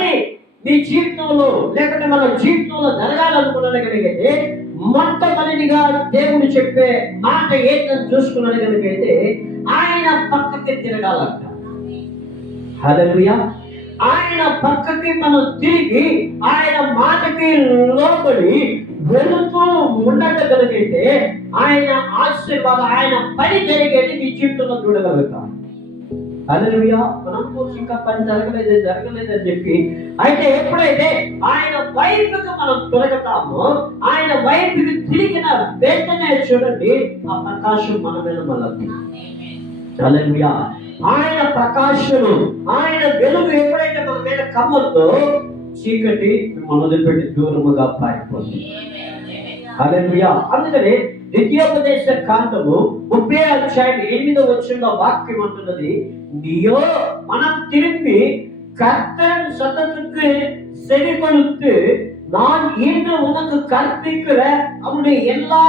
పని నీ జీవితంలో లేకుంటే మన జీవితంలో జరగాలనుకున్నగలిగితే మొట్టమొదటిగా దేవుడు చెప్పే మాట ఏంటని చూసుకున్నగలిగితే ఆయన పక్కకి తిరగాలంట. హల్లెలూయా. ఆయన పక్కకి మనం తిరిగి ఆయన మాటకి లోపలి వెళుతూ ఉండగలిగితే ఆయన ఆశీర్వాదం ఆయన పని జరిగేది నీ జీవితంలో చూడగలుగుతాం. అలలుయా మనం కోసం ఇంకా పని జరగలేదు జరగలేదు అని చెప్పి అయితే ఎప్పుడైతే ఆయన వైపుకి మనం తొలగతామో ఆయన వైపుకి తిరిగిన వెంటనే చూడండి ఆ ప్రకాశం మన మీద మళ్ళీ హల్లెలూయా. ఆయన ప్రకాశము ఆయన వెలుగు ఎప్పుడైతే మన మీద కమ్మతో చీకటి మొదలుపెట్టి దూరముగా పారిపోతుంది. హల్లెలూయా. అందుకని ద్వితీయోపదేశ కాండము ముప్పై అధ్యాయం ఎనిమిదో వచ్చిన వాక్యం అంటున్నది నీయో మనం திரும்பி கர்த்தன் சத்தத்துக்கு செவி கொடுத்து நான் இன்று உனக்கு கற்பிக்கிற அவனுடைய எல்லா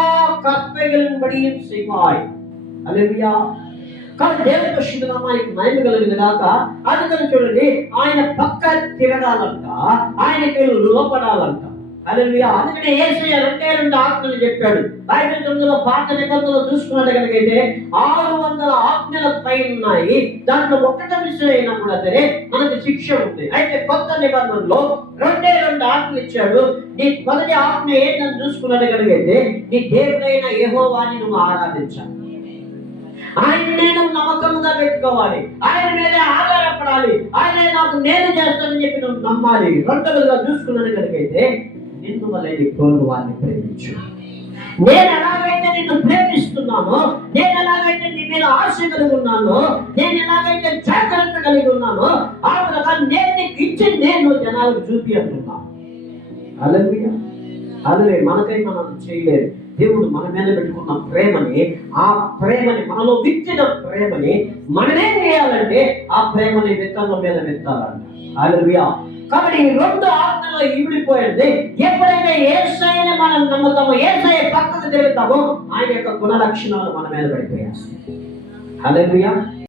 கற்பைகளின்படியும் செய்வாய் அல்லேலூயா కానీ దేవుని పరిశుద్ధ నామానికి మహిమ కలిగిన గాక అందుకని చూడండి ఆయన పక్క తిరగాలంట ఆయనకి లోపడాలంట అలెలుయా అందుకనే ఏసయ్య రెండే రెండు ఆజ్ఞలు చెప్పాడు. బైబిల్ గ్రంథంలో పాత నిబంధనలు చూసుకున్నట్లయితే ఆరు వందల ఆజ్ఞల పైన ఉన్నాయి. దాంట్లో ఒక్కట మిస్ అయినప్పుడు సరే మనకు శిక్ష ఉంది. అయితే కొత్త నిబంధనలో రెండే రెండు ఆజ్ఞలు ఇచ్చాడు. నీ మొదటి ఆజ్ఞ ఏంటని చూసుకున్నట్లయితే నీ దేవుడైన యెహోవాని నువ్వు ఆరాధించాలి ఆయన నేను నమ్మకంగా పెట్టుకోవాలి. ఆయన మీదే ఆధారపడాలి. ఆయన నాకు నేను చేస్తానని చెప్పి నువ్వు నమ్మాలి. రెండవదిగా చూసుకున్నాను నిన్ను నీ వారిని ప్రేమించు. నేను ఎలాగైతే నిన్ను ప్రేమిస్తున్నానో నేను ఎలాగైతే నీ మీద ఆశ కలిగి ఉన్నానో నేను ఎలాగైతే జాగ్రత్త కలిగి ఉన్నానో ఆ ప్రకారం నేను నీకు ఇచ్చి నేను జనాలకు చూపి అంటున్నాను అలలుయా అదే మనకై మనం చేయలేదు. దేవుడు మన మీద పెట్టుకున్న ప్రేమని ఆ ప్రేమని మనలో విత్తిన ప్రేమని మనమేం చేయాలంటే ఆ ప్రేమని విత్తనం మీద విత్తాలంట అలవియా కాబట్టి ఈ రెండు ఆజ్ఞలో ఇమిడిపోయింది ఎప్పుడైనా ఏసైని మనం నమ్ముతామో ఏసై పక్కన తిరుగుతామో ఆయన యొక్క గుణ లక్షణాలు మన మీద పడిపోయాయి. అదే